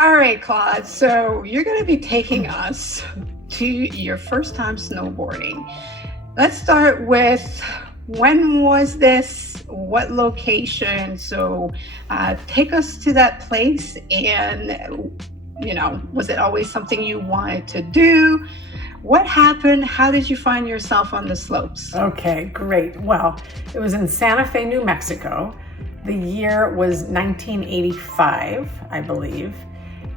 All right, Claude. So you're going to be taking us to your first time snowboarding. Let's start with, when was this? What location? So take us to that place. And, was it always something you wanted to do? What happened? How did you find yourself on the slopes? Okay, great. Well, it was in Santa Fe, New Mexico. The year was 1985, I believe.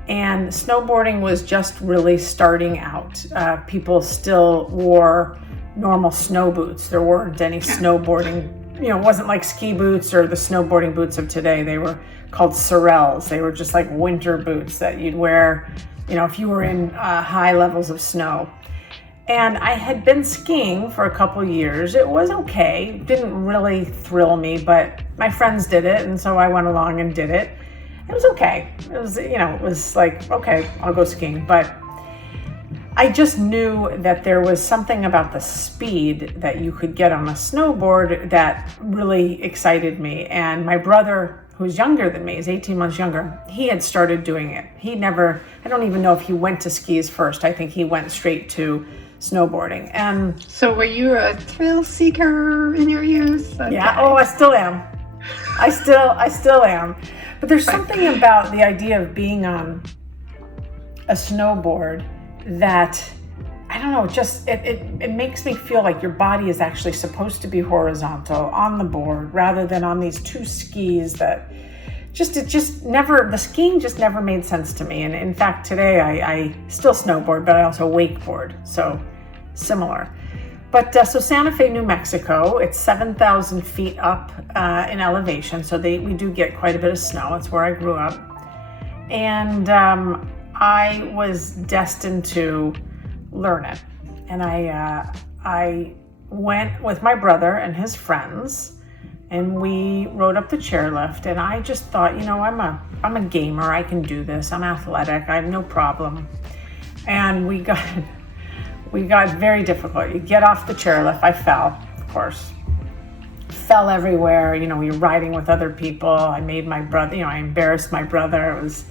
And snowboarding was just really starting out. People still wore normal snow boots. There weren't any snowboarding, it wasn't like ski boots or the snowboarding boots of today. They were called sorels. They were just like winter boots that you'd wear, if you were in high levels of snow. And I had been skiing for a couple years. It was okay. Didn't really thrill me, but my friends did it. And so I went along and did it. It was okay. It was like, okay, I'll go skiing. But I just knew that there was something about the speed that you could get on a snowboard that really excited me. And my brother, who's younger than me, is 18 months younger, he had started doing it. I don't even know if he went to skis first. I think he went straight to snowboarding. And so were you a thrill seeker in your youth? Okay. Yeah. Oh, I still am. I still am. But there's something about the idea of being on a snowboard that, I don't know, just it makes me feel like your body is actually supposed to be horizontal on the board rather than on these two skis that the skiing just never made sense to me. And in fact, today I still snowboard, but I also wakeboard. So similar. But so Santa Fe, New Mexico, it's 7,000 feet up in elevation. So we do get quite a bit of snow. That's where I grew up. And I was destined to learn it. And I went with my brother and his friends, and we rode up the chairlift. And I just thought, I'm a gamer. I can do this. I'm athletic. I have no problem. And we got very difficult. You get off the chairlift. I fell, of course. Fell everywhere. You're riding with other people. I made my brother, I embarrassed my brother. It was,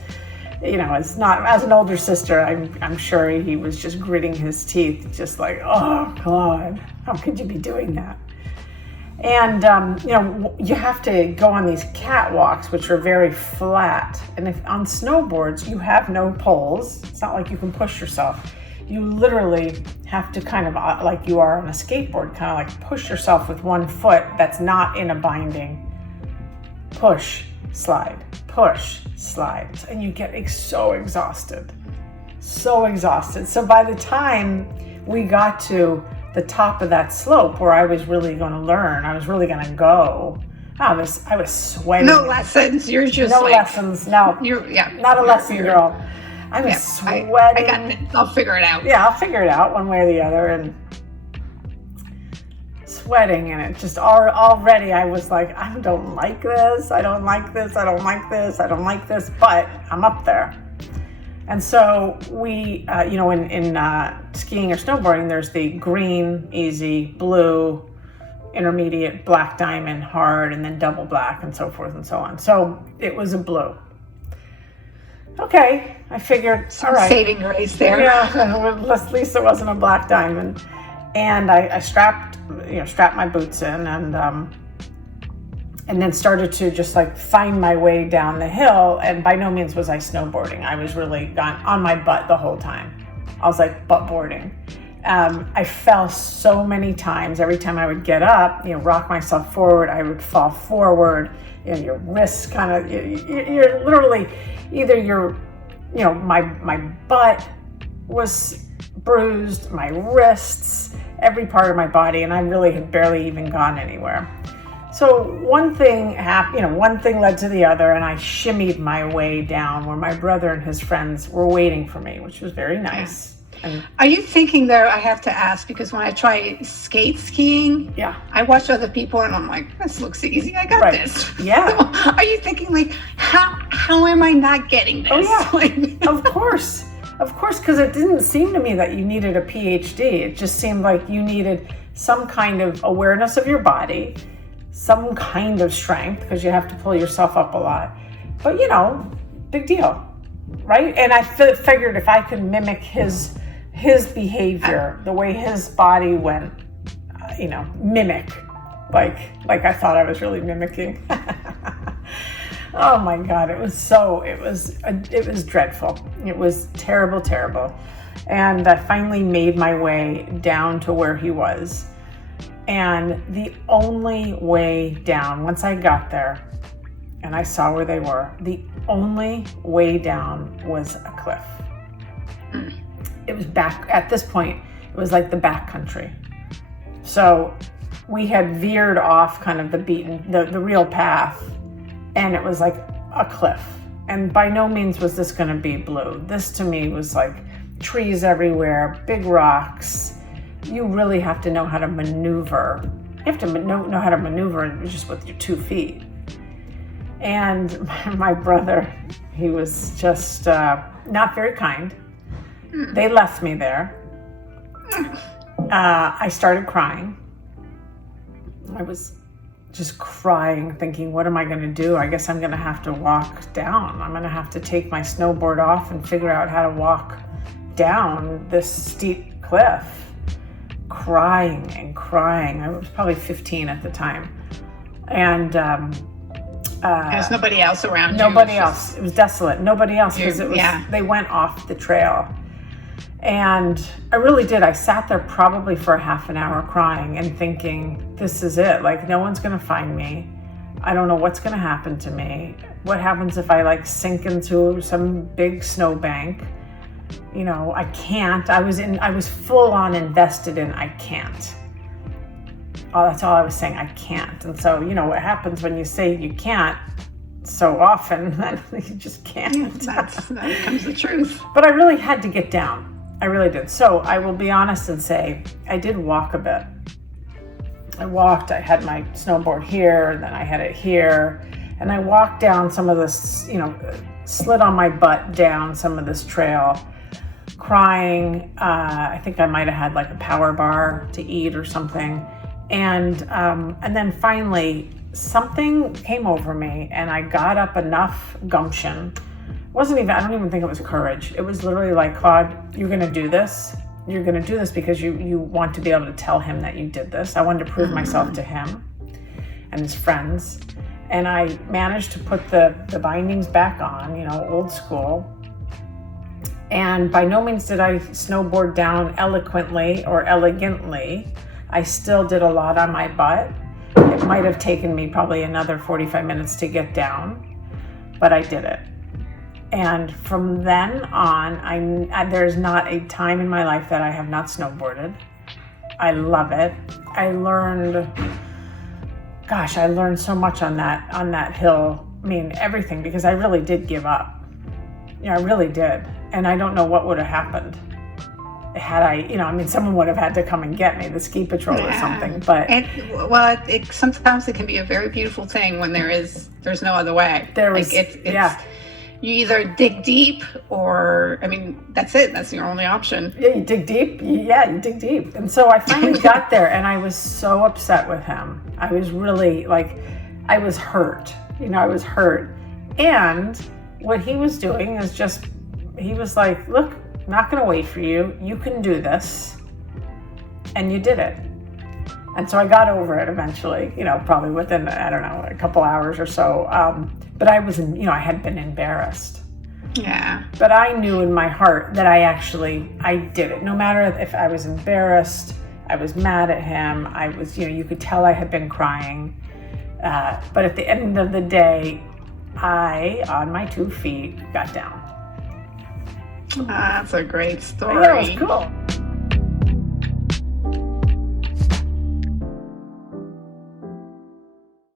it's not, as an older sister, I'm sure he was just gritting his teeth, just like, oh God, how could you be doing that? And, you have to go on these catwalks, which are very flat. And if on snowboards, you have no poles. It's not like you can push yourself. You literally have to kind of, like you are on a skateboard, kind of like push yourself with one foot that's not in a binding. Push, slide, and you get so exhausted. So by the time we got to the top of that slope where I was really going to learn, I was really going to go, I was sweating. No lessons. You're just no lessons. No, not a lesson girl. I was sweating. I got it. I'll figure it out. Yeah, I'll figure it out one way or the other. And sweating, and it just already I was like, I don't like this. But I'm up there. And so we, in skiing or snowboarding, there's the green, easy, blue, intermediate, black diamond, hard, and then double black, and so forth and so on. So it was a blue. Okay, I figured, all right. Saving grace there. Yeah, at least it wasn't a black diamond. And I strapped my boots in and then started to just like find my way down the hill. And by no means was I snowboarding. I was really on my butt the whole time. I was like butt boarding. I fell so many times. Every time I would get up, rock myself forward, I would fall forward. Your wrists kind of, you're literally either my butt was bruised, my wrists, every part of my body, and I really had barely even gone anywhere. So one thing led to the other, and I shimmied my way down where my brother and his friends were waiting for me, which was very nice. And are you thinking, though, I have to ask, because when I try skiing, I watch other people and I'm like, this looks easy. I got this. Yeah. So are you thinking like, how am I not getting this? Oh, yeah. Of course, because it didn't seem to me that you needed a PhD. It just seemed like you needed some kind of awareness of your body, some kind of strength, because you have to pull yourself up a lot. But, big deal. right? And I figured if I could mimic his behavior, the way his body went, mimic, like I thought I was really mimicking. Oh my God, it was dreadful. It was terrible, terrible. And I finally made my way down to where he was. And the only way down, once I got there and I saw where they were, the only way down was a cliff. It was back, at this point, it was like the back country. So we had veered off kind of the real path, and it was like a cliff. And by no means was this going to be blue. This to me was like trees everywhere, big rocks. You really have to know how to maneuver. You have to know how to maneuver just with your 2 feet. And my brother, he was just not very kind. They left me there. I started crying. I was just crying, thinking, what am I going to do? I guess I'm going to have to walk down. I'm going to have to take my snowboard off and figure out how to walk down this steep cliff. Crying and crying. I was probably 15 at the time. And there's nobody else around you. Nobody else. It was desolate. Nobody else, because they went off the trail. And I really did. I sat there probably for a half an hour crying and thinking, this is it. Like, no one's going to find me. I don't know what's going to happen to me. What happens if I sink into some big snowbank? I can't. I was full on invested in, I can't. Oh, that's all I was saying. I can't. And so, what happens when you say you can't so often, then you just can't. That becomes the truth. But I really had to get down. I really did. So I will be honest and say I did walk a bit. I walked. I had my snowboard here, and then I had it here. And I walked down some of this, slid on my butt down some of this trail, crying. I think I might have had a power bar to eat or something. And then finally something came over me, and I got up enough gumption. I don't even think it was courage. It was literally like, Claude, you're going to do this. You're going to do this because you want to be able to tell him that you did this. I wanted to prove myself to him and his friends. And I managed to put the bindings back on, old school. And by no means did I snowboard down eloquently or elegantly. I still did a lot on my butt. It might have taken me probably another 45 minutes to get down, but I did it. And from then on, there's not a time in my life that I have not snowboarded. I love it. I learned so much on that hill. I mean, everything, because I really did give up. I really did. And I don't know what would have happened had I, someone would have had to come and get me, the ski patrol or something. But sometimes it can be a very beautiful thing when there's no other way. You either dig deep or, that's it. That's your only option. Yeah, you dig deep. Yeah, you dig deep. And so I finally got there, and I was so upset with him. I was really I was hurt. I was hurt. And what he was doing is he was like, look, I'm not going to wait for you. You can do this. And you did it. And so I got over it eventually, probably within, I don't know, a couple hours or so. But I was, I had been embarrassed. Yeah. But I knew in my heart that I did it. No matter if I was embarrassed, I was mad at him. I was, you could tell I had been crying. But at the end of the day, I, on my 2 feet, got down. That's a great story. Yeah, it was cool.